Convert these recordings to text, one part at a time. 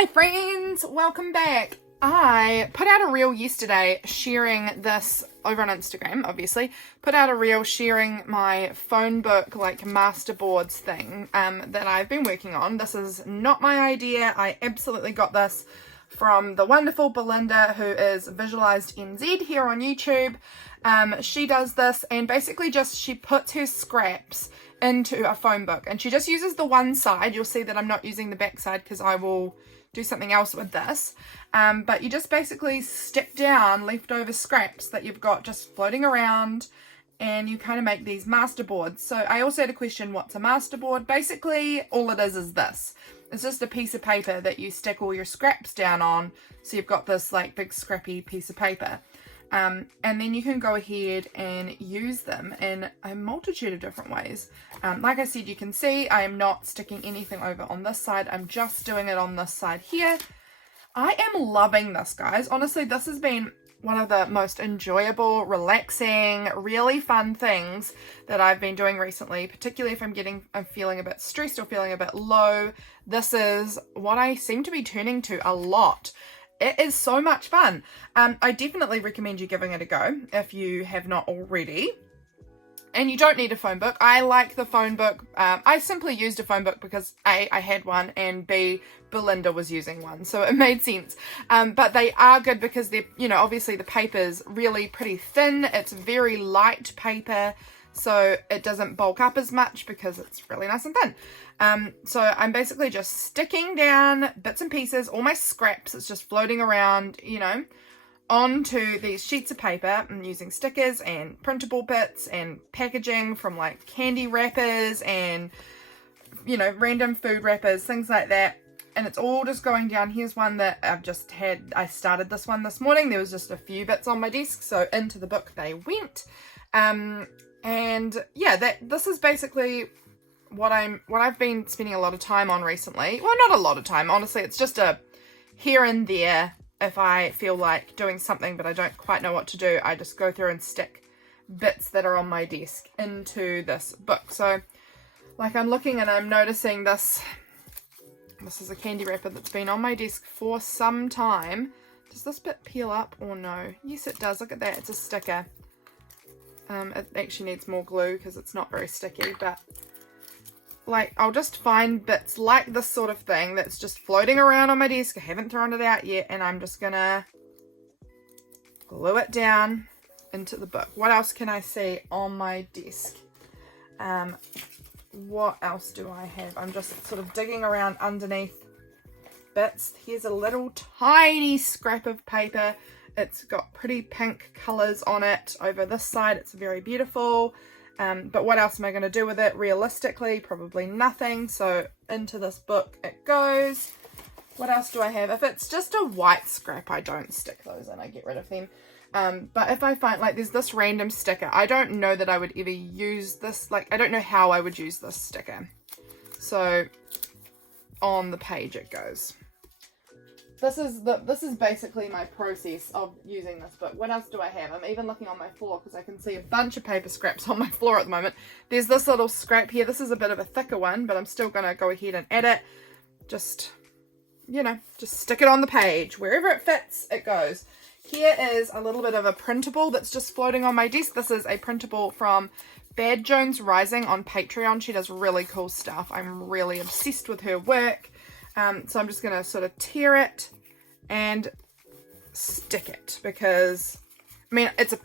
Hi friends, welcome back. I put out a reel yesterday sharing this over on Instagram, obviously. Put out a reel sharing my phone book, like Masterboards thing that I've been working on. This is not my idea. I absolutely got this from the wonderful Belinda, who is Visualized NZ here on YouTube. She does this and basically she puts her scraps into a phone book and she just uses the one side. You'll see that I'm not using the back side because I will do something else with this. But you just basically stick down leftover scraps that you've got just floating around and you kind of make these masterboards. So I also had a question, what's a masterboard? Basically, all it is this. It's just a piece of paper that you stick all your scraps down on. So you've got this like big scrappy piece of paper. And then you can go ahead and use them in a multitude of different ways. Like I said, you can see I am not sticking anything over on this side. I'm just doing it on this side here. I am loving this, guys. Honestly, this has been one of the most enjoyable, relaxing, really fun things that I've been doing recently, particularly if I'm feeling a bit stressed or feeling a bit low. This is what I seem to be turning to a lot. It is so much fun. I definitely recommend you giving it a go if you have not already. And you don't need a phone book. I like the phone book. I simply used a phone book because A, I had one, and B, Belinda was using one. So it made sense. But they are good because they're, obviously the paper's really pretty thin. It's very light paper. So it doesn't bulk up as much because it's really nice and thin. So I'm basically just sticking down bits and pieces, all my scraps, it's just floating around, onto these sheets of paper. I'm using stickers and printable bits and packaging from like candy wrappers and, random food wrappers, things like that. And it's all just going down. Here's one that I started this one this morning. There was just a few bits on my desk, so into the book they went. And yeah, this is basically what I've been spending a lot of time on recently. Well, not a lot of time, honestly. It's just a here and there. If I feel like doing something but I don't quite know what to do, I just go through and stick bits that are on my desk into this book. So like I'm looking and I'm noticing this is a candy wrapper that's been on my desk for some time. Does this bit peel up or no? Yes, it does. Look at that. It's a sticker. It actually needs more glue because it's not very sticky, but like I'll just find bits like this sort of thing that's just floating around on my desk. I haven't thrown it out yet, and I'm just gonna glue it down into the book. What else can I see on my desk? What else do I have? I'm just sort of digging around underneath bits. Here's a little tiny scrap of paper. It's got pretty pink colours on it. Over this side, it's very beautiful. But what else am I going to do with it? Realistically, probably nothing. So into this book it goes. What else do I have? If it's just a white scrap, I don't stick those in. I get rid of them. But if I find, like, there's this random sticker. I don't know that I would ever use this. Like, I don't know how I would use this sticker. So on the page it goes. This is basically my process of using this book. What else do I have? I'm even looking on my floor because I can see a bunch of paper scraps on my floor at the moment. There's this little scrap here. This is a bit of a thicker one, but I'm still going to go ahead and add it. Just stick it on the page. Wherever it fits, it goes. Here is a little bit of a printable that's just floating on my desk. This is a printable from Bad Jones Rising on Patreon. She does really cool stuff. I'm really obsessed with her work. So I'm just going to sort of tear it and stick it because,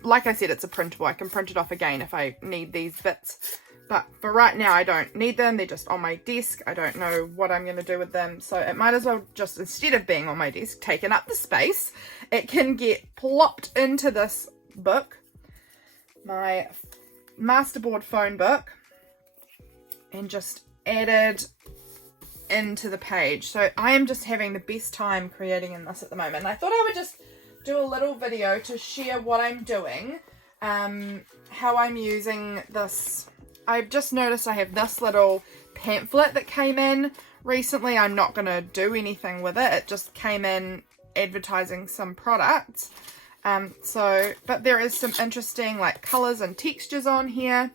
like I said, it's a printable. I can print it off again if I need these bits. But for right now, I don't need them. They're just on my desk. I don't know what I'm going to do with them. So it might as well just, instead of being on my desk, taking up the space, it can get plopped into this book, my Masterboard phone book, and just added into the page. So I am just having the best time creating in this at the moment. And I thought I would just do a little video to share what I'm doing, how I'm using this. I've just noticed I have this little pamphlet that came in recently. I'm not going to do anything with it. It just came in advertising some products. But there is some interesting like colors and textures on here.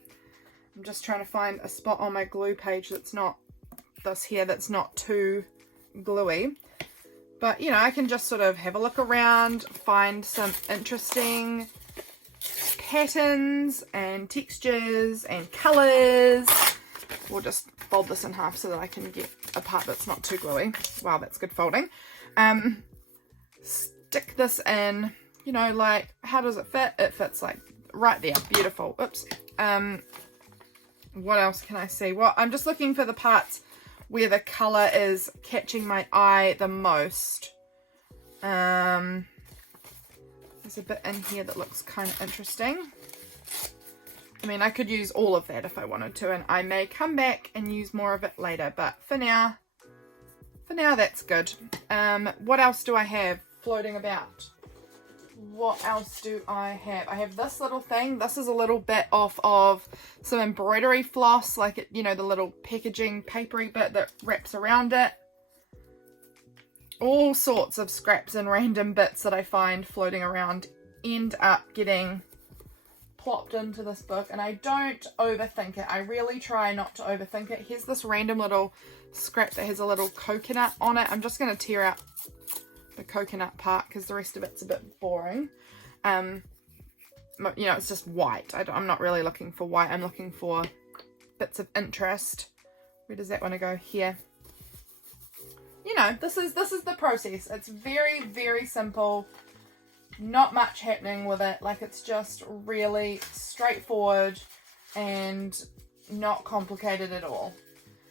I'm just trying to find a spot on my glue page that's not this here, that's not too gluey. But, you know, I can just sort of have a look around, find some interesting patterns and textures and colours. We'll just fold this in half so that I can get a part that's not too gluey. Wow, that's good folding. Stick this in, you know, like, how does it fit? It fits like right there. Beautiful. Oops. What else can I see? Well, I'm just looking for the parts where the colour is catching my eye the most. There's a bit in here that looks kind of interesting. I mean, I could use all of that if I wanted to, and I may come back and use more of it later, but for now that's good. What else do I have floating about? What else do I have? I have this little thing. This is a little bit off of some embroidery floss, like it, you know, the little packaging papery bit that wraps around it. All sorts of scraps and random bits that I find floating around end up getting plopped into this book, and I don't overthink it. I really try not to overthink it. Here's this random little scrap that has a little coconut on it. I'm just going to tear out the coconut part because the rest of it's a bit boring. You know, it's just white. I'm not really looking for white. I'm looking for bits of interest. Where does that want to go? Here. You know, this is the process. It's very, very simple. Not much happening with it. Like, it's just really straightforward and not complicated at all.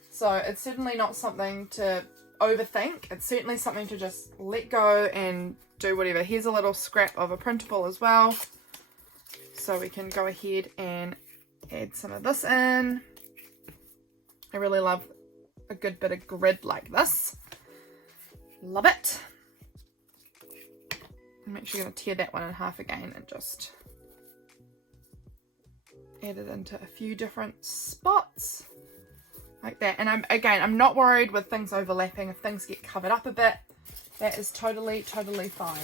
So it's certainly not something to overthink. It's certainly something to just let go and do whatever. Here's a little scrap of a printable as well, so we can go ahead and add some of this in. I really love a good bit of grid like this. Love it. I'm actually going to tear that one in half again and just add it into a few different spots like that. And I'm not worried with things overlapping. If things get covered up a bit, that is totally fine.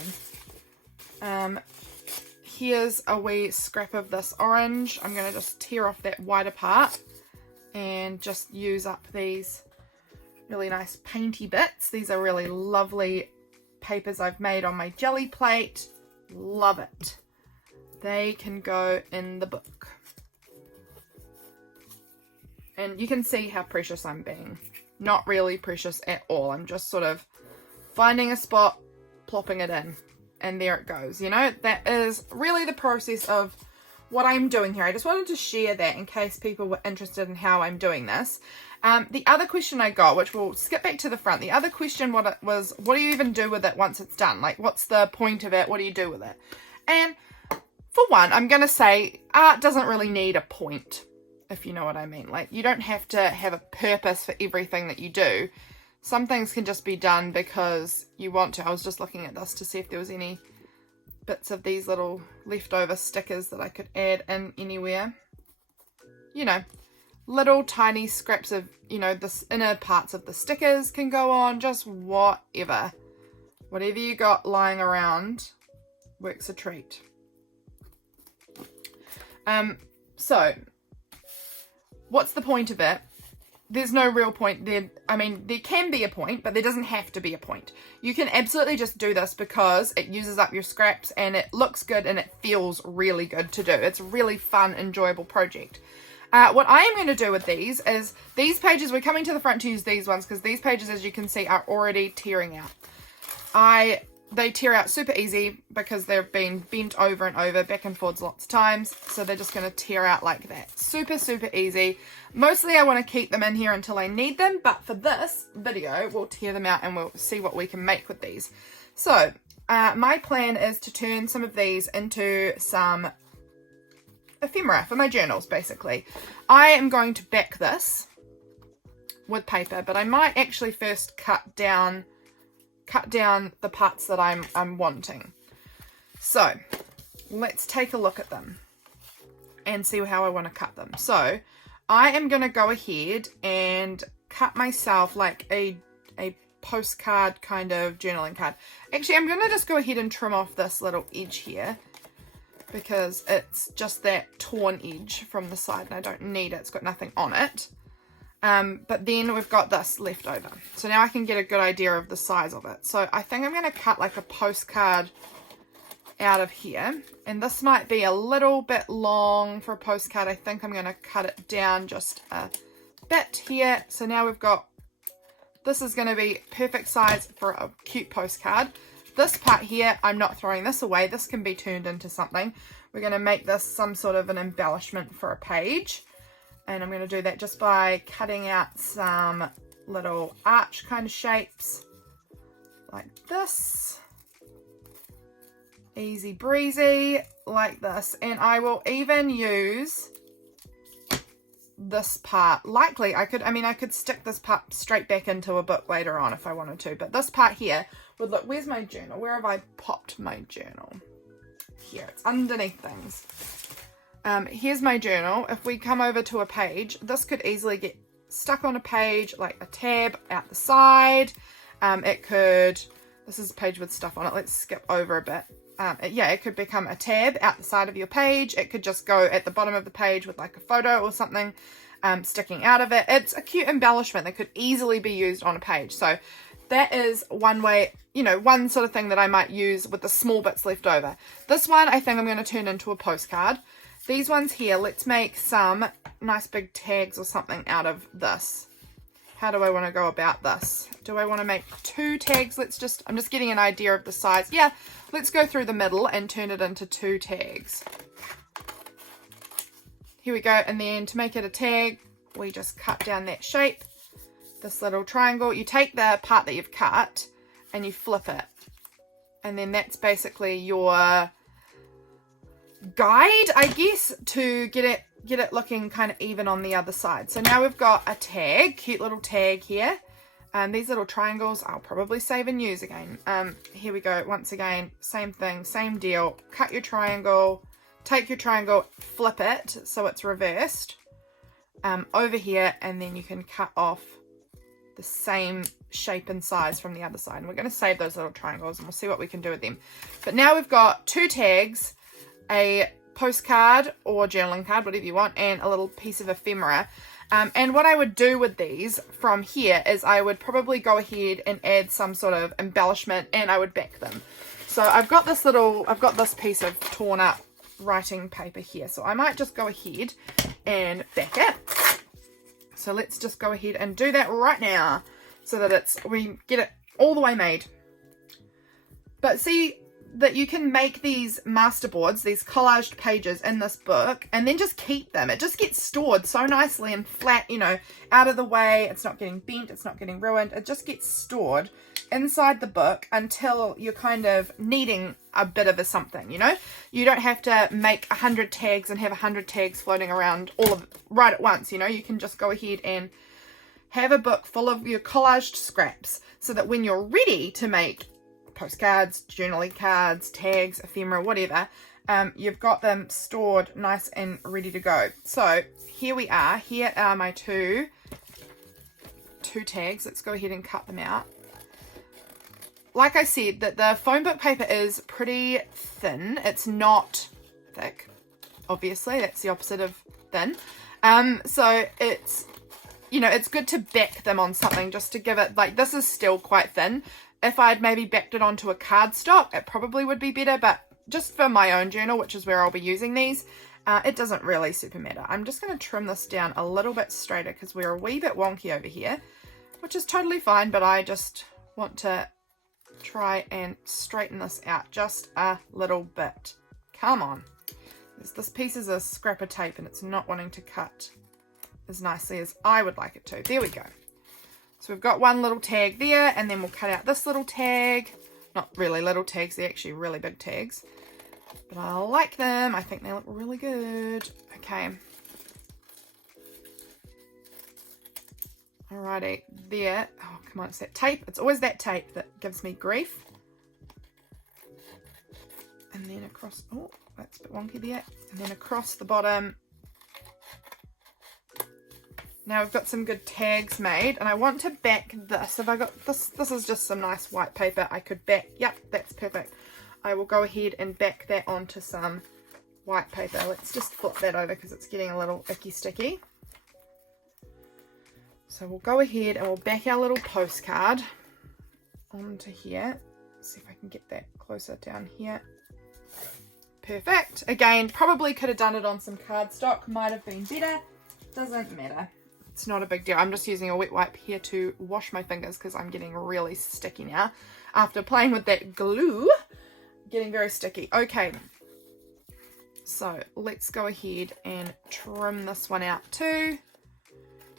Here's a wee scrap of this orange. I'm going to just tear off that wider part and just use up these really nice painty bits. These are really lovely papers I've made on my jelly plate. Love it. They can go in the book. And you can see how precious I'm being. Not really precious at all. I'm just sort of finding a spot, plopping it in, and there it goes. You know, that is really the process of what I'm doing here. I just wanted to share that in case people were interested in how I'm doing this. The other question I got, which we'll skip back to the front, the other question was, what do you even do with it once it's done? Like, what's the point of it? What do you do with it? And for one, I'm going to say art doesn't really need a point, if you know what I mean. Like, you don't have to have a purpose for everything that you do. Some things can just be done because you want to. I was just looking at this to see if there was any bits of these little leftover stickers that I could add in anywhere. You know, little tiny scraps of, you know, the inner parts of the stickers can go on, just whatever. Whatever you got lying around works a treat. So, what's the point of it? There's no real point there. I mean, there can be a point, but there doesn't have to be a point. You can absolutely just do this because it uses up your scraps and it looks good and it feels really good to do. It's a really fun, enjoyable project. What I am going to do with these is these pages, we're coming to the front to use these ones because these pages, as you can see, are already tearing out. They tear out super easy because they've been bent over and over, back and forwards lots of times. So they're just going to tear out like that. Super easy. Mostly I want to keep them in here until I need them, but for this video, we'll tear them out and we'll see what we can make with these. So my plan is to turn some of these into some ephemera for my journals, basically. I am going to back this with paper, but I might actually first cut down the parts that I'm wanting. So let's take a look at them and see how I want to cut them. So I am going to go ahead and cut myself like a postcard kind of journaling card. Actually, I'm going to just go ahead and trim off this little edge here because it's just that torn edge from the side and I don't need it. It's got nothing on it. But then we've got this left over. So now I can get a good idea of the size of it. So I think I'm going to cut like a postcard out of here. And this might be a little bit long for a postcard. I think I'm going to cut it down just a bit here. So now we've got, this is going to be perfect size for a cute postcard. This part here, I'm not throwing this away. This can be turned into something. We're going to make this some sort of an embellishment for a page. And I'm going to do that just by cutting out some little arch kind of shapes like this. Easy breezy, like this. And I will even use this part. Likely, I could stick this part straight back into a book later on if I wanted to. But this part here would look, where's my journal? Where have I popped my journal? Here, it's underneath things. Here's my journal. If we come over to a page, this could easily get stuck on a page, like a tab out the side. This is a page with stuff on it. Let's skip over a bit. It could become a tab out the side of your page. It could just go at the bottom of the page with like a photo or something sticking out of it. It's a cute embellishment that could easily be used on a page. So that is one way, one sort of thing that I might use with the small bits left over. This one, I think I'm going to turn into a postcard. These ones here, let's make some nice big tags or something out of this. How do I want to go about this? Do I want to make 2 tags? I'm just getting an idea of the size. Yeah, let's go through the middle and turn it into 2 tags. Here we go. And then to make it a tag, we just cut down that shape, this little triangle. You take the part that you've cut and you flip it. And then that's basically your guide, I guess, to get it looking kind of even on the other side. So now we've got a tag, cute little tag here. These little triangles I'll probably save and use again. Here we go. Once again, same thing, same deal. Cut your triangle, take your triangle, flip it so it's reversed over here, and then you can cut off the same shape and size from the other side. And we're going to save those little triangles and we'll see what we can do with them. But now we've got 2 tags, a postcard or journaling card, whatever you want, and a little piece of ephemera. And what I would do with these from here is I would probably go ahead and add some sort of embellishment, and I would back them. So I've got this piece of torn up writing paper here. So I might just go ahead and back it. So let's just go ahead and do that right now so that we get it all the way made. But see that you can make these masterboards, these collaged pages in this book, and then just keep them. It just gets stored so nicely and flat, out of the way. It's not getting bent, it's not getting ruined. It just gets stored inside the book until you're kind of needing a bit of a something, You don't have to make 100 tags and have 100 tags floating around right at once, You can just go ahead and have a book full of your collaged scraps so that when you're ready to make postcards, journaling cards, tags, ephemera, whatever, you've got them stored nice and ready to go. So here we are. Here are my two tags. Let's go ahead and cut them out. Like I said, that the phone book paper is pretty thin. It's not thick, obviously. That's the opposite of thin. So it's, it's good to back them on something just to give it, like, this is still quite thin. If I'd maybe backed it onto a cardstock, it probably would be better, but just for my own journal, which is where I'll be using these, it doesn't really super matter. I'm just going to trim this down a little bit straighter because we're a wee bit wonky over here, which is totally fine, but I just want to try and straighten this out just a little bit. Come on. This piece is a scrap of tape and it's not wanting to cut as nicely as I would like it to. There we go. So we've got one little tag there, and then we'll cut out this little tag. Not really little tags, they're actually really big tags. But I like them. I think they look really good. Okay. Alrighty, there. Oh, come on, it's that tape. It's always that tape that gives me grief. And then across, oh, that's a bit wonky there. And then across the bottom. Now we've got some good tags made, and I want to back this. Have I got this? This is just some nice white paper I could back. Yep, that's perfect. I will go ahead and back that onto some white paper. Let's just flip that over because it's getting a little icky sticky. So we'll go ahead and we'll back our little postcard onto here. Let's see if I can get that closer down here. Perfect. Again, probably could have done it on some cardstock. Might have been better. Doesn't matter. It's not a big deal. I'm just using a wet wipe here to wash my fingers because I'm getting really sticky now. After playing with that glue, getting very sticky. Okay. So let's go ahead and trim this one out too.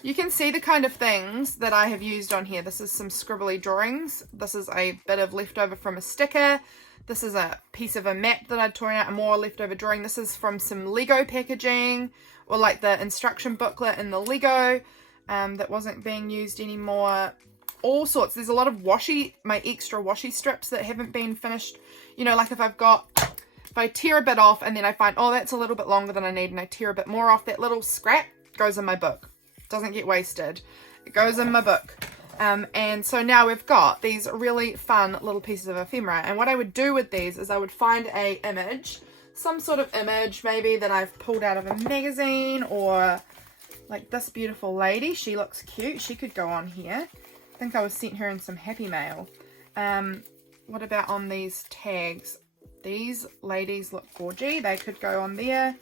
You can see the kind of things that I have used on here. This is some scribbly drawings. This is a bit of leftover from a sticker. This is a piece of a map that I'd torn out, a more leftover drawing. This is from some Lego packaging, or like the instruction booklet in the Lego that wasn't being used anymore. All sorts. There's a lot of washi, my extra washi strips that haven't been finished. You know, like if I tear a bit off and then I find, oh, that's a little bit longer than I need, and I tear a bit more off, that little scrap goes in my book. Doesn't get wasted. It goes in my book. And so now we've got these really fun little pieces of ephemera. And what I would do with these is I would find a image, some sort of image maybe that I've pulled out of a magazine, or like this beautiful lady. She looks cute. She could go on here. I think I was sent her in some happy mail. What about on these tags? These ladies look gorgy. They could go on there.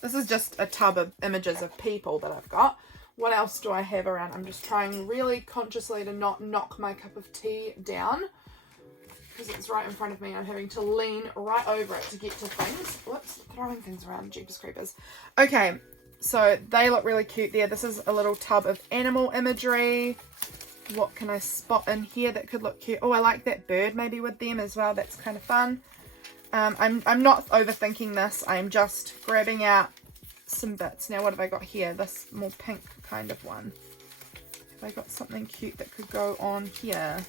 This is just a tub of images of people that I've got. What else do I have around? I'm just trying really consciously to not knock my cup of tea down because it's right in front of me. I'm having to lean right over it to get to things. Whoops, throwing things around, jeepers creepers. Okay, so they look really cute there. This is a little tub of animal imagery. What can I spot in here that could look cute? Oh, I like that bird maybe with them as well. That's kind of fun. I'm not overthinking this. I'm just grabbing out some bits. Now, what have I got here? This more pink kind of one. Have I got something cute that could go on here?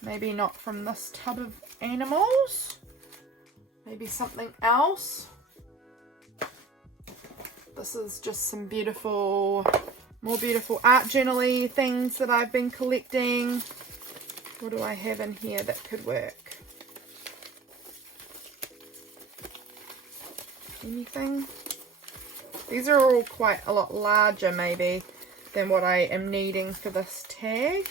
Maybe not from this tub of animals. Maybe something else. This is just some beautiful, more beautiful art journal-y things that I've been collecting. What do I have in here that could work? Anything? These are all quite a lot larger maybe than what I am needing for this tag.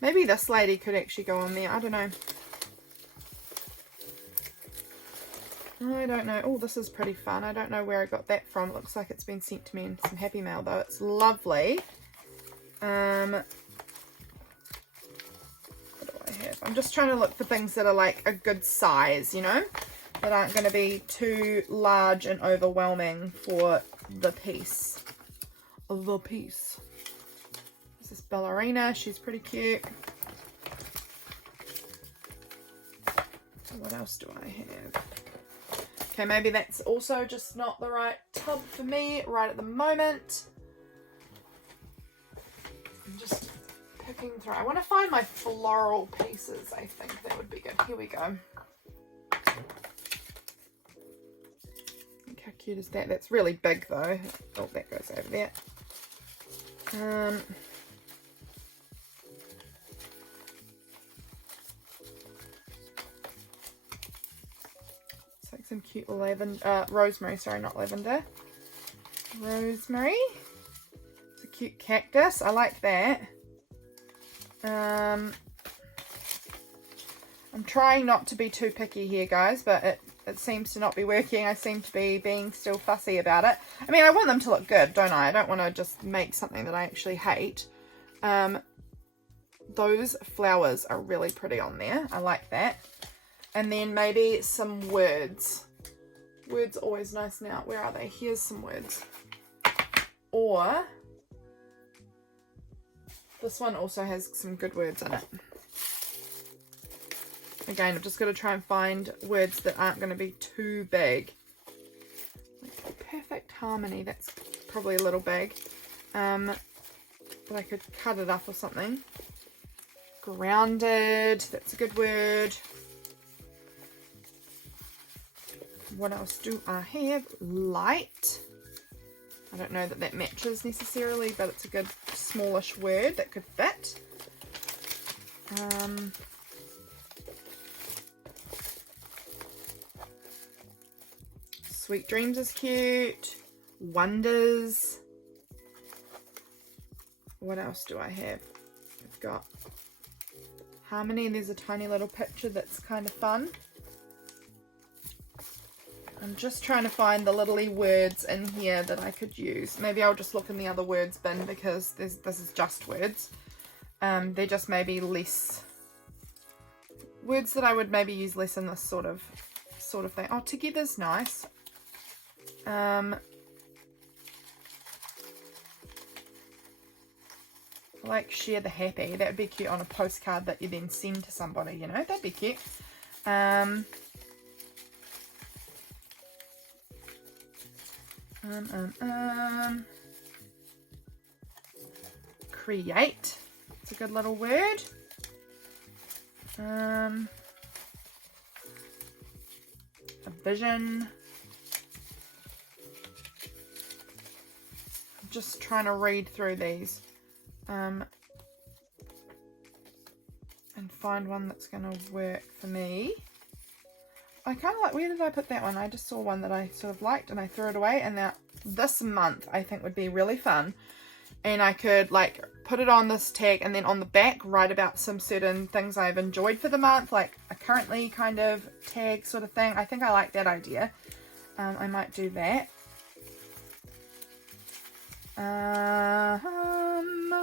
Maybe this lady could actually go on there. I don't know. I don't know. Oh, this is pretty fun. I don't know where I got that from. It looks like it's been sent to me in some happy mail though. It's lovely. I'm just trying to look for things that are like a good size, you know, that aren't going to be too large and overwhelming for the piece. The piece. This is ballerina. She's pretty cute. What else do I have? Okay, maybe that's also just not the right tub for me right at the moment. I'm just picking through. I want to find my floral pieces. I think that would be good. Here we go. Look how cute is that? That's really big though. Oh, that goes over there. It's like some cute lavender, rosemary. Sorry, not lavender. Rosemary. It's a cute cactus. I like that. I'm trying not to be too picky here, guys, but it seems to not be working. I seem to be being still fussy about it. I mean, I want them to look good, don't I? I don't want to just make something that I actually hate. Those flowers are really pretty on there. I like that. And then maybe some words. Words are always nice now. Where are they? Here's some words. Or this one also has some good words in it. Again, I've just got to try and find words that aren't going to be too big. Like perfect harmony, that's probably a little big. But I could cut it up or something. Grounded, that's a good word. What else do I have? Light. I don't know that that matches necessarily, but it's a good smallish word that could fit. Sweet Dreams is cute. Wonders. What else do I have? I've got Harmony, and there's a tiny little picture that's kind of fun. I'm just trying to find the little words in here that I could use. Maybe I'll just look in the other words bin because this is just words. They're just maybe less words that I would maybe use less in this sort of thing. Oh, together's nice. Like share the happy. That would be cute on a postcard that you then send to somebody, you know. That'd be cute. Create. It's a good little word. A vision. I'm just trying to read through these. And find one that's going to work for me. I kind of like, where did I put that one? I just saw one that I sort of liked and I threw it away. And now this month I think would be really fun. And I could like put it on this tag and then on the back write about some certain things I've enjoyed for the month, like a currently kind of tag sort of thing. I think I like that idea. I might do that.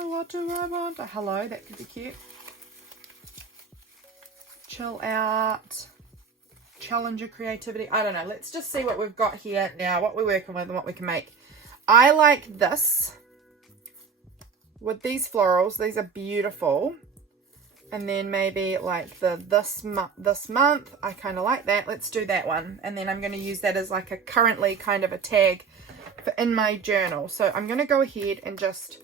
What do I want? A hello, that could be cute. Chill out. Challenge your creativity. I don't know. Let's just see what we've got here now, what we're working with and what we can make. I like this. With these florals, these are beautiful. And then maybe like this month, I kind of like that. Let's do that one. And then I'm going to use that as like a currently kind of a tag for in my journal. So I'm going to go ahead and just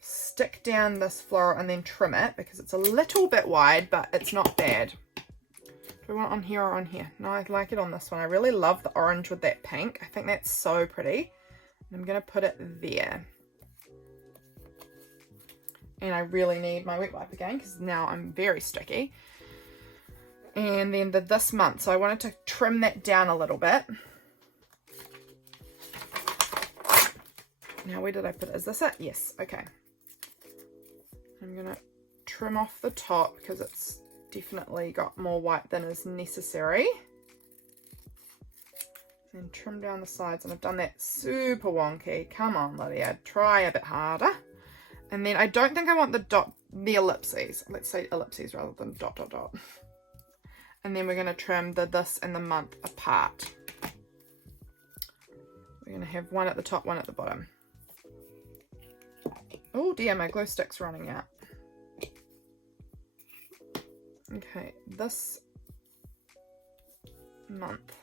stick down this floral and then trim it because it's a little bit wide, but it's not bad. Do we want it on here or on here? No, I like it on this one. I really love the orange with that pink. I think that's so pretty. And I'm going to put it there. And I really need my wet wipe again because now I'm very sticky. And then this month, so I wanted to trim that down a little bit. Now where did I put it? Is this it? Yes, okay. I'm going to trim off the top because it's definitely got more white than is necessary. And trim down the sides, and I've done that super wonky. Come on, Lydia, try a bit harder. And then I don't think I want the ellipses. Let's say ellipses rather than dot, dot, dot. And then we're going to trim this and the month apart. We're going to have one at the top, one at the bottom. Oh dear, my glue stick's running out. Okay, this month.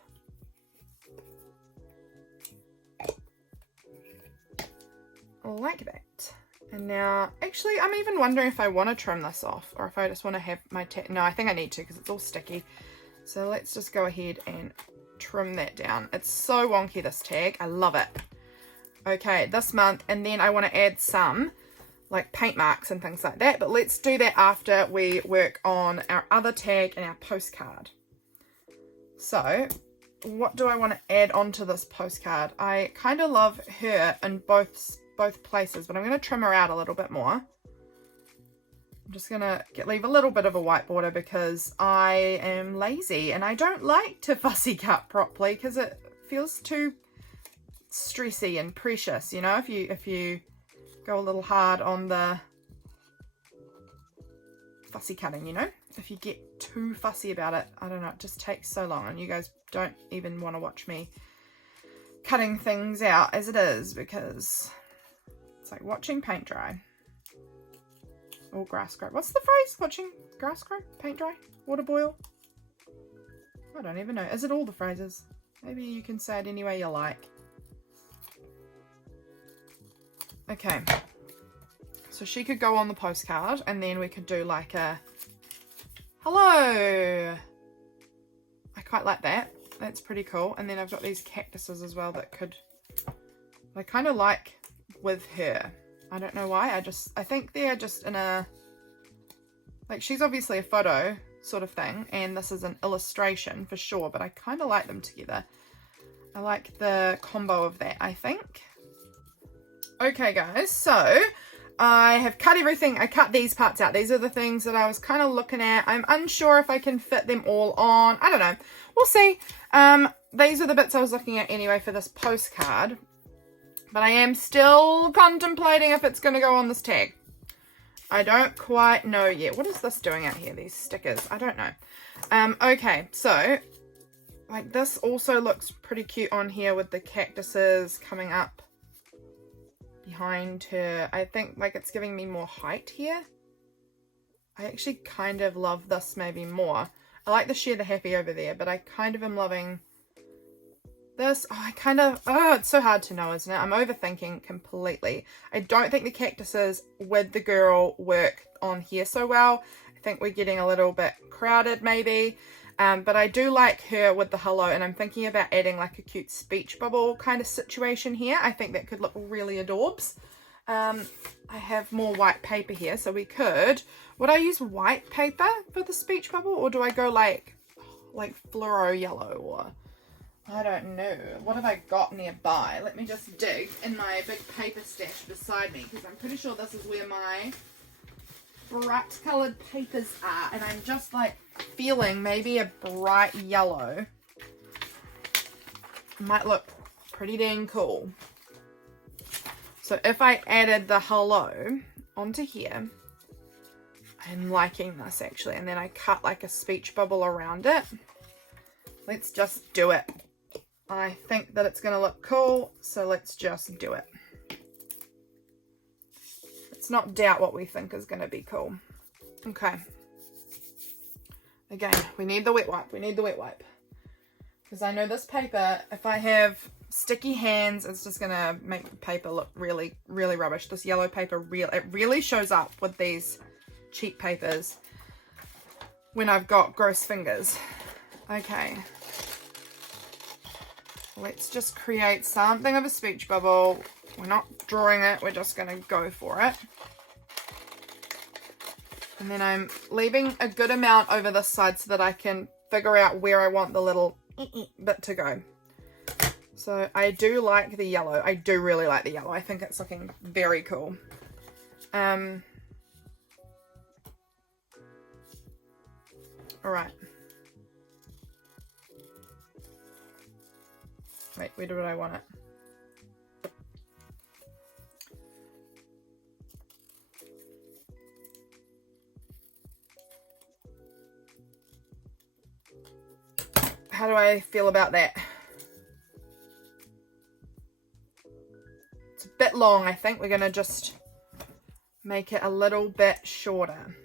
Like that. And now, actually, I'm even wondering if I want to trim this off or if I just want to have my tag. No, I think I need to because it's all sticky. So let's just go ahead and trim that down. It's so wonky, this tag. I love it. Okay, this month, and then I want to add some like paint marks and things like that, but let's do that after we work on our other tag and our postcard. So what do I want to add onto this postcard? I kind of love her in both places, but I'm going to trim her out a little bit more. I'm just going to leave a little bit of a white border because I am lazy and I don't like to fussy cut properly because it feels too stressy and precious, you know, if you go a little hard on the fussy cutting, you know, if you get too fussy about it, I don't know, it just takes so long and you guys don't even want to watch me cutting things out as it is because it's like watching paint dry or grass grow. What's the phrase? Watching grass grow, paint dry, water boil? I don't even know. Is it all the phrases? Maybe you can say it any way you like. Okay, so she could go on the postcard and then we could do like a hello. I quite like that. That's pretty cool. And then I've got these cactuses as well that I kind of like with her. I don't know why. I think they're just in a, like, she's obviously a photo, sort of thing, and this is an illustration for sure, but I kind of like them together. I like the combo of that, I think. Okay guys, so I have cut everything. I cut these parts out. These are the things that I was kind of looking at. I'm unsure if I can fit them all on. I don't know. We'll see. These are the bits I was looking at anyway for this postcard. But I am still contemplating if it's going to go on this tag. I don't quite know yet. What is this doing out here, these stickers? I don't know. Okay, so like this also looks pretty cute on here with the cactuses coming up behind her. I think like it's giving me more height here. I actually kind of love this maybe more. I like the Share the Happy over there, but I kind of am loving this. It's so hard to know, isn't it? I'm overthinking completely. I don't think the cactuses with the girl work on here so well. I think we're getting a little bit crowded maybe. But I do like her with the hello, and I'm thinking about adding like a cute speech bubble kind of situation here. I think that could look really adorbs. I have more white paper here, so would I use white paper for the speech bubble, or do I go like fluoro yellow, or I don't know. What have I got nearby? Let me just dig in my big paper stash beside me, because I'm pretty sure this is where my bright coloured papers are, and I'm just like feeling maybe a bright yellow might look pretty dang cool. So if I added the hello onto here, I'm liking this actually, and then I cut like a speech bubble around it. Let's just do it. I think that it's going to look cool, so let's just do it. Let's not doubt what we think is going to be cool. Okay. Again, we need the wet wipe. We need the wet wipe. Because I know this paper, if I have sticky hands, it's just going to make the paper look really, really rubbish. This yellow paper, it really shows up with these cheap papers when I've got gross fingers. Okay. Let's just create something of a speech bubble. We're not drawing it, we're just going to go for it. And then I'm leaving a good amount over this side so that I can figure out where I want the little bit to go. So I do like the yellow. I do really like the yellow. I think it's looking very cool. Alright. Wait, where do I want it? How do I feel about that? It's a bit long, I think. We're going to just make it a little bit shorter.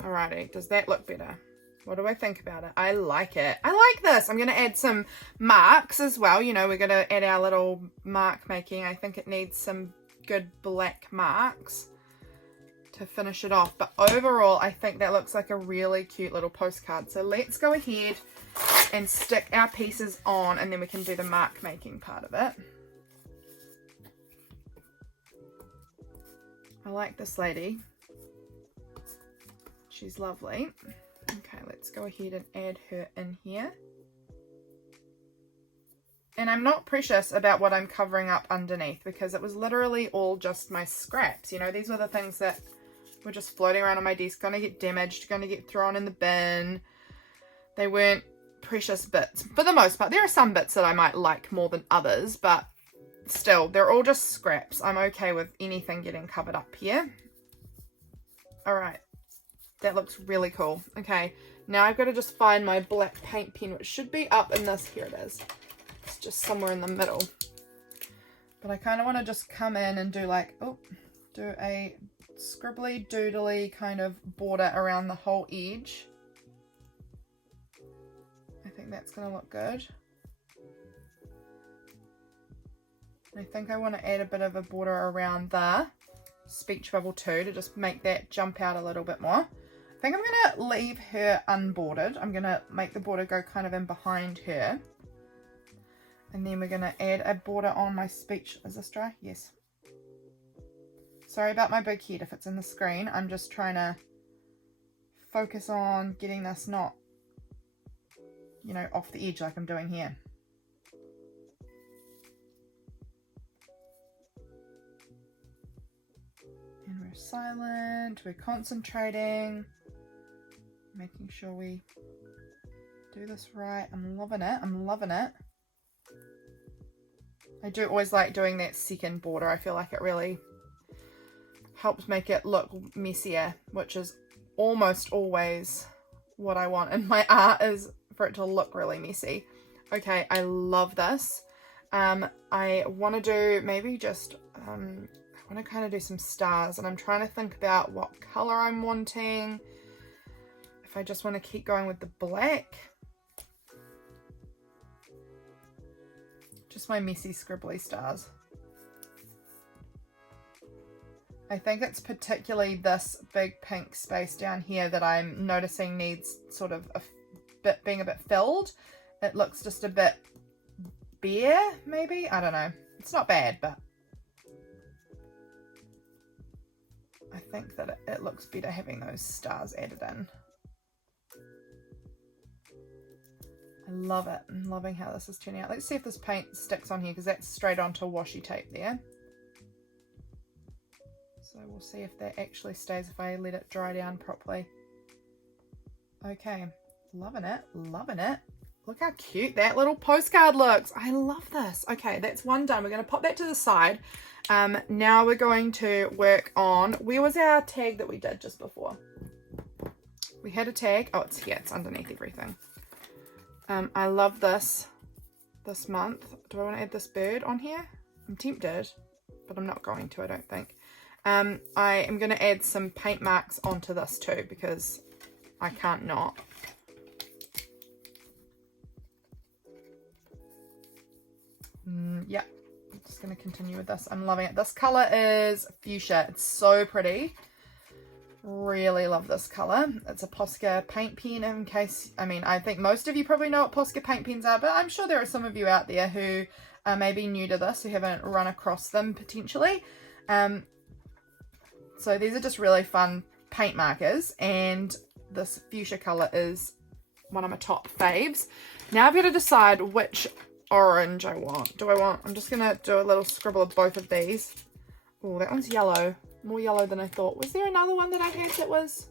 Alrighty, does that look better? What do I think about it? I like it. I like this. I'm going to add some marks as well. You know, we're going to add our little mark making. I think it needs some good black marks to finish it off. But overall, I think that looks like a really cute little postcard. So let's go ahead and stick our pieces on, and then we can do the mark making part of it. I like this lady. She's lovely. Okay, let's go ahead and add her in here. And I'm not precious about what I'm covering up underneath, because it was literally all just my scraps. You know, these were the things that were just floating around on my desk, going to get damaged, going to get thrown in the bin. They weren't precious bits for the most part. There are some bits that I might like more than others, but still, they're all just scraps. I'm okay with anything getting covered up here. Alright. That looks really cool. Okay, now I've got to just find my black paint pen, which should be up in this. Here it is. It's just somewhere in the middle. But I kind of want to just come in and do like, do a scribbly doodly kind of border around the whole edge. I think that's going to look good. I think I want to add a bit of a border around the speech bubble too, to just make that jump out a little bit more. I think I'm going to leave her unbordered. I'm going to make the border go kind of in behind her. And then we're going to add a border on my speech. Is this dry? Yes. Sorry about my big head if it's in the screen. I'm just trying to focus on getting this not, you know, off the edge like I'm doing here. And we're silent, we're concentrating, making sure we do this right. I'm loving it, I'm loving it. I do always like doing that second border. I feel like it really helps make it look messier, which is almost always what I want in my art, is for it to look really messy. Okay, I love this. I want to do maybe just I want to kind of do some stars, and I'm trying to think about what color I'm wanting. If I just want to keep going with the black, just my messy scribbly stars. I think it's particularly this big pink space down here that I'm noticing needs sort of being a bit filled. It looks just a bit bare, maybe? I don't know. It's not bad, but I think that it looks better having those stars added in. I love it. I'm loving how this is turning out. Let's see if this paint sticks on here, because that's straight onto washi tape there. So we'll see if that actually stays if I let it dry down properly. Okay, loving it, loving it. Look how cute that little postcard looks. I love this. Okay, that's one done. We're going to pop that to the side. Now we're going to work on, where was our tag that we did just before? We had a tag. Oh, it's here. It's underneath everything. I love this month. Do I want to add this bird on here? I'm tempted, but I'm not going to, I don't think. I am going to add some paint marks onto this too, because I can't not. Yeah, I'm just going to continue with this. I'm loving it. This color is fuchsia. It's so pretty. Really love this color. It's a Posca paint pen, in case, I mean, I think most of you probably know what Posca paint pens are, but I'm sure there are some of you out there who are maybe new to this, who haven't run across them potentially. So these are just really fun paint markers, and this fuchsia color is one of my top faves. Now I've got to decide which orange I want. I'm just going to do a little scribble of both of these. Oh, that one's yellow. More yellow than I thought. Was there another one that I had that was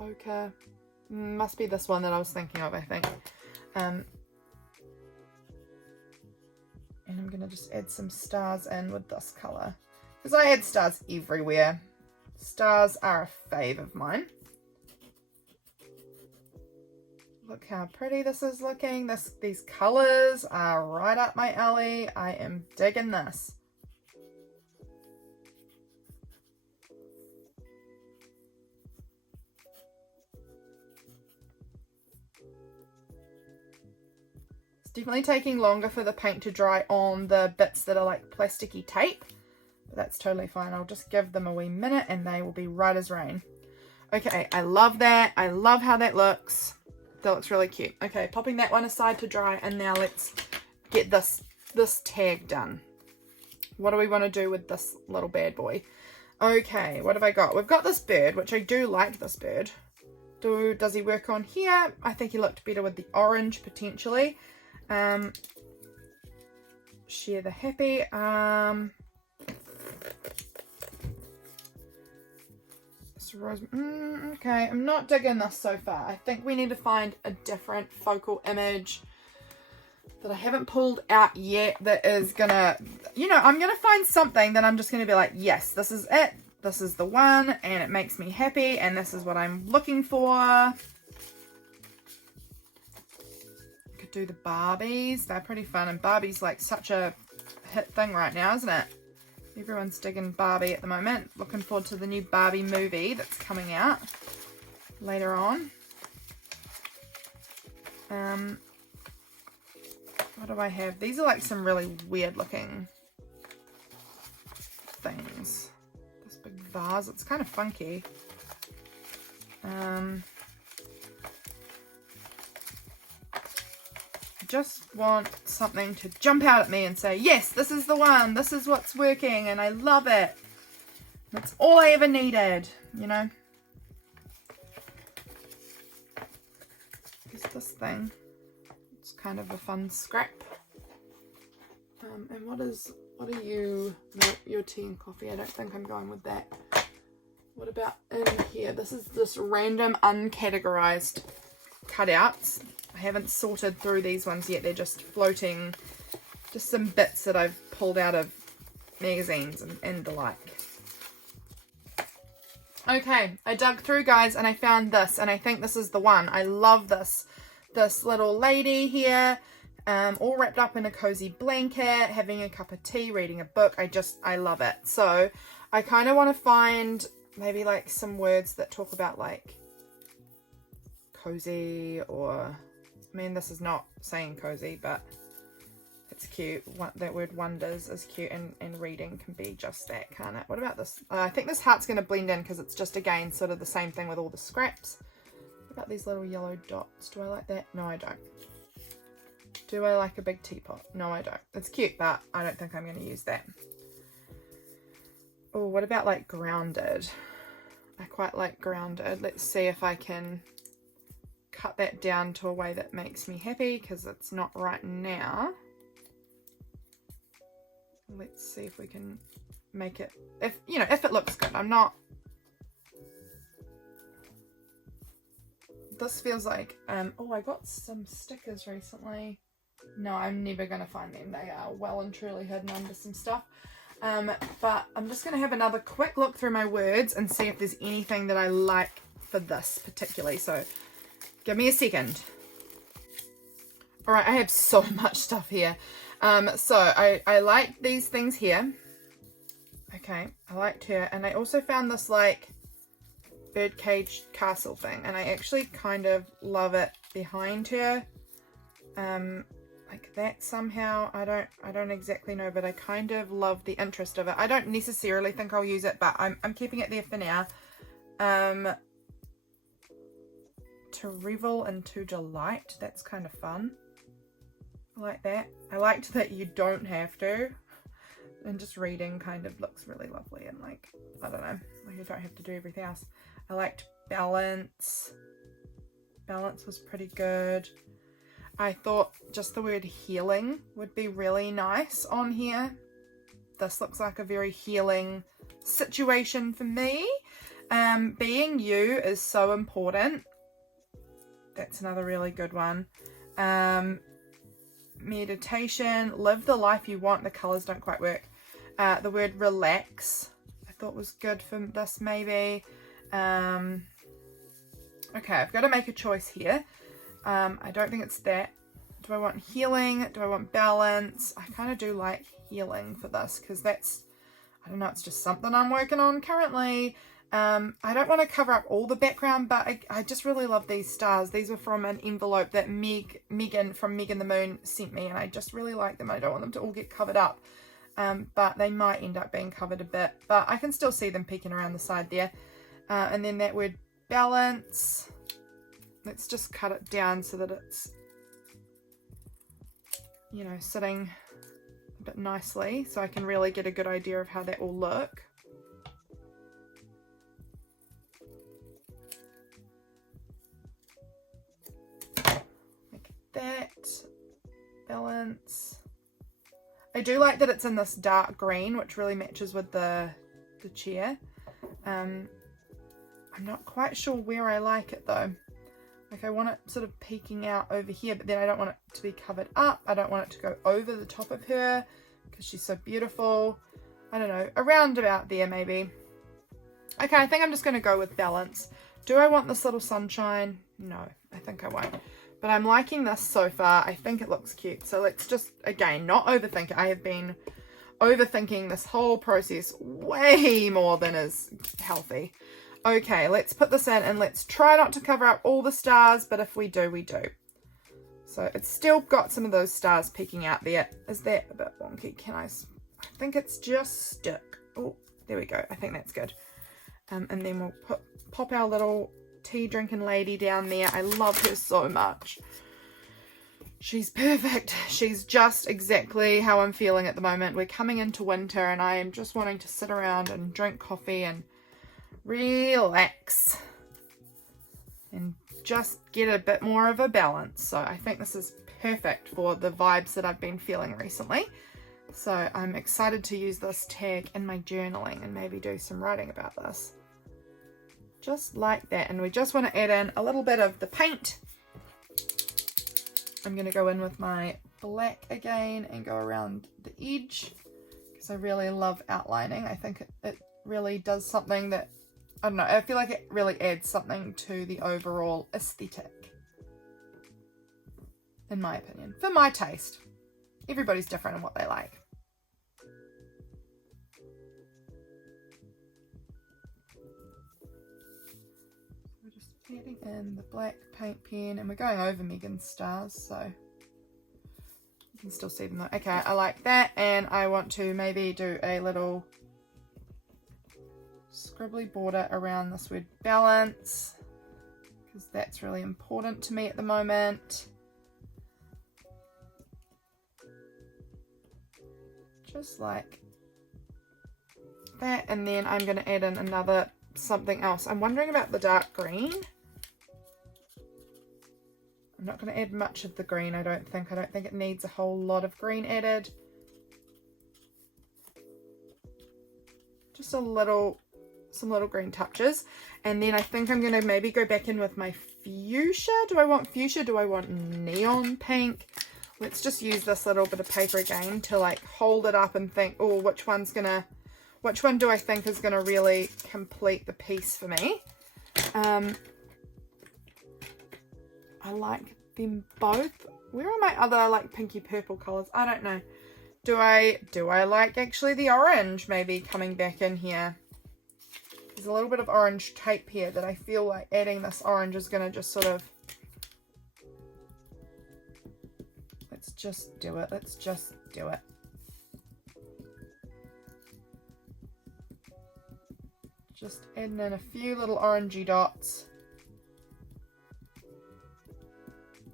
okay? Must be this one that I was thinking of, I think. And I'm going to just add some stars in with this color, because I add stars everywhere. Stars are a fave of mine. Look how pretty this is looking. These colors are right up my alley. I am digging this. It's definitely taking longer for the paint to dry on the bits that are like plasticky tape, but that's totally fine. I'll just give them a wee minute and they will be right as rain. Okay, I love that. I love how that looks. That looks really cute. Okay, popping that one aside to dry, and now let's get this tag done. What do we want to do with this little bad boy? Okay, what have I got? We've got this bird, which I do like this bird. Does he work on here? I think he looked better with the orange, potentially. Share the happy. Okay, I'm not digging this so far. I think we need to find a different focal image that I haven't pulled out yet that is gonna, you know, I'm gonna find something that I'm just gonna be like, yes, this is it. This is the one, and it makes me happy, and this is what I'm looking for. Could do the Barbies. They're pretty fun, and Barbie's like such a hit thing right now, isn't it? Everyone's digging Barbie at the moment. Looking forward to the new Barbie movie that's coming out later on. What do I have? These are like some really weird looking things. This big vase, it's kind of funky. I just want something to jump out at me and say, yes, this is the one, this is what's working, and I love it. That's all I ever needed, you know. Because this thing, it's kind of a fun scrap. And what are you, your tea and coffee? I don't think I'm going with that. What about in here? This is just random uncategorized cutouts. I haven't sorted through these ones yet. They're just floating, just some bits that I've pulled out of magazines and the like. Okay, I dug through, guys, and I found this, and I think this is the one. I love this little lady here, all wrapped up in a cozy blanket, having a cup of tea, reading a book. I love it. So I kind of want to find maybe like some words that talk about like cozy, or, I mean, this is not saying cozy, but it's cute. That word wonders is cute, and reading can be just that, can't it? What about this? I think this heart's going to blend in because it's just, again, sort of the same thing with all the scraps. What about these little yellow dots? Do I like that? No, I don't. Do I like a big teapot? No, I don't. It's cute, but I don't think I'm going to use that. Oh, what about like grounded? I quite like grounded. Let's see if I can cut that down to a way that makes me happy, because it's not right now. Let's see if we can make it, if it looks good. I'm not, this feels like, oh, I got some stickers recently. No, I'm never going to find them. They are well and truly hidden under some stuff. But I'm just going to have another quick look through my words and see if there's anything that I like for this particularly. So give me a second. All right, I have so much stuff here. So I like these things here. Okay, I liked her. And I also found this like birdcage castle thing, and I actually kind of love it behind her. Like that somehow. I don't exactly know, but I kind of love the interest of it. I don't necessarily think I'll use it, but I'm keeping it there for now. To revel and to delight. That's kind of fun. I like that. I liked that you don't have to, and just reading kind of looks really lovely, and like, I don't know, like you don't have to do everything else. I liked balance. Balance was pretty good. I thought just the word healing would be really nice on here. This looks like a very healing situation for me. Being you is so important. That's another really good one. Meditation, live the life you want. The colors don't quite work. The word relax I thought was good for this maybe. Okay, I've got to make a choice here. I don't think it's that. Do I want healing? Do I want balance? I kind of do like healing for this, because that's, I don't know, it's just something I'm working on currently. I don't want to cover up all the background, but I just really love these stars. These were from an envelope that Megan from Megan the Moon sent me, and I just really like them. I don't want them to all get covered up, but they might end up being covered a bit, but I can still see them peeking around the side there. And then that word balance, let's just cut it down so that it's, you know, sitting a bit nicely, so I can really get a good idea of how that will look. That balance. I do like that it's in this dark green, which really matches with the chair. I'm not quite sure where I like it though. Like, I want it sort of peeking out over here, but then I don't want it to be covered up. I don't want it to go over the top of her because she's so beautiful. I don't know, around about there maybe. Okay, I think I'm just going to go with balance. Do I want this little sunshine? No, I think I won't. But I'm liking this so far. I think it looks cute. So let's just, again, not overthink it. I have been overthinking this whole process way more than is healthy. Okay, let's put this in and let's try not to cover up all the stars, but if we do, we do. So it's still got some of those stars peeking out there. Is that a bit wonky? I think it's just stuck. Oh, there we go. I think that's good. And then we'll pop our little tea drinking lady down there. I love her so much. She's perfect. She's just exactly how I'm feeling at the moment. We're coming into winter and I am just wanting to sit around and drink coffee and relax and just get a bit more of a balance. So I think this is perfect for the vibes that I've been feeling recently. So I'm excited to use this tag in my journaling and maybe do some writing about this. Just like that. And we just want to add in a little bit of the paint. I'm going to go in with my black again and go around the edge because I really love outlining. I think it really does something that, I don't know, I feel like it really adds something to the overall aesthetic, in my opinion, for my taste. Everybody's different in what they like. We're just adding in the black paint pen and we're going over Megan's stars, so you can still see them though. Okay, I like that, and I want to maybe do a little scribbly border around this word balance because that's really important to me at the moment. Just like that, and then I'm going to add in another something else. I'm wondering about the dark green. I'm not going to add much of the green, I don't think. I don't think it needs a whole lot of green added. Just some little green touches. And then I think I'm going to maybe go back in with my fuchsia. Do I want fuchsia? Do I want neon pink? Let's just use this little bit of paper again to like hold it up and think, oh, which one do I think is gonna really complete the piece for me? I like them both. Where are my other like pinky purple colors? I don't know. Do I like actually the orange maybe coming back in here? There's a little bit of orange tape here that I feel like adding this orange is gonna just sort of, let's just do it. Let's just do it. Just adding in a few little orangey dots.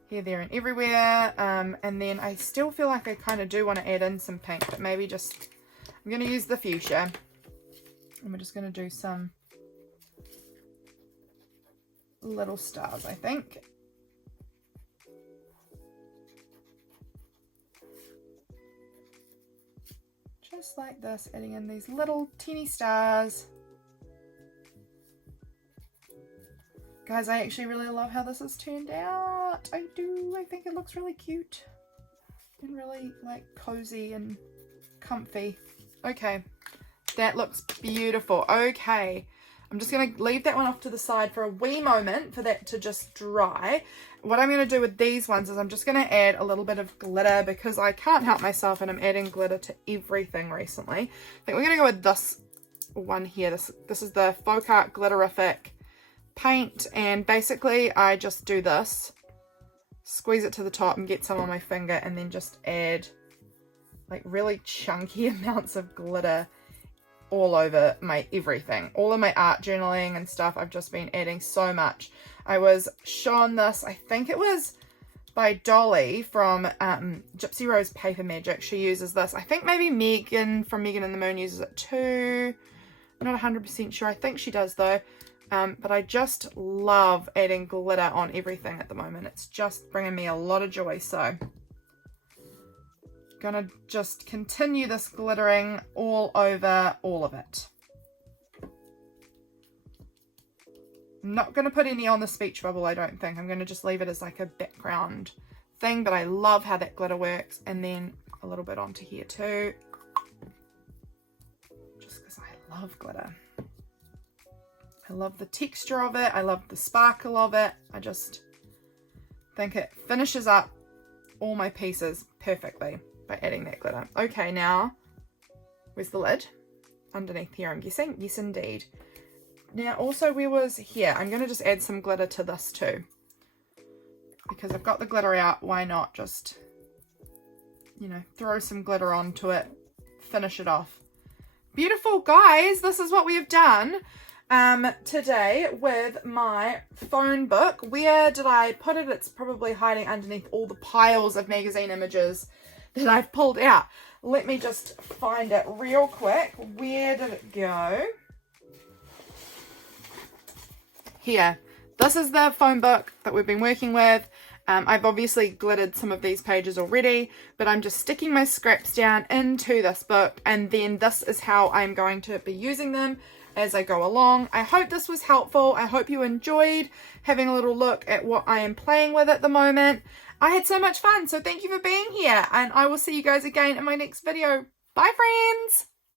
Here, there, and everywhere. And then I still feel like I kind of do want to add in some pink, but maybe just, I'm going to use the fuchsia. And we're just going to do some little stars, I think. Just like this, adding in these little teeny stars. Guys, I actually really love how this has turned out. I do. I think it looks really cute and really like cozy and comfy. Okay, that looks beautiful. Okay, I'm just going to leave that one off to the side for a wee moment for that to just dry. What I'm going to do with these ones is I'm just going to add a little bit of glitter because I can't help myself and I'm adding glitter to everything recently. I think we're going to go with this one here. This is the Folk Art Glitterific paint, and basically I just do this, squeeze it to the top and get some on my finger, and then just add like really chunky amounts of glitter all over my everything. All of my art journaling and stuff, I've just been adding so much. I was shown this, I think it was by Dolly from Gypsy Rose Paper Magic. She uses this. I think maybe Megan from Megan and the Moon uses it too. I'm not 100% sure. I think she does though. But I just love adding glitter on everything at the moment. It's just bringing me a lot of joy. So gonna just continue this glittering all over all of it. I'm not going to put any on the speech bubble, I don't think. I'm going to just leave it as like a background thing, but I love how that glitter works. And then a little bit onto here too, just because I love glitter. I love the texture of it. I love the sparkle of it. I just think it finishes up all my pieces perfectly by adding that glitter. Okay, now, where's the lid? Underneath here, I'm guessing. Yes, indeed. Now, also, where was here? I'm going to just add some glitter to this too. Because I've got the glitter out, why not just, you know, throw some glitter onto it, finish it off. Beautiful, guys. This is what we have done. today with my phone book. Where did I put it? It's probably hiding underneath all the piles of magazine images that I've pulled out. Let me just find it real quick. Where did it go? Here. This is the phone book that we've been working with. I've obviously glittered some of these pages already, but I'm just sticking my scraps down into this book, and then this is how I'm going to be using them as I go along. I hope this was helpful. I hope you enjoyed having a little look at what I am playing with at the moment. I had so much fun, so thank you for being here, and I will see you guys again in my next video. Bye, friends!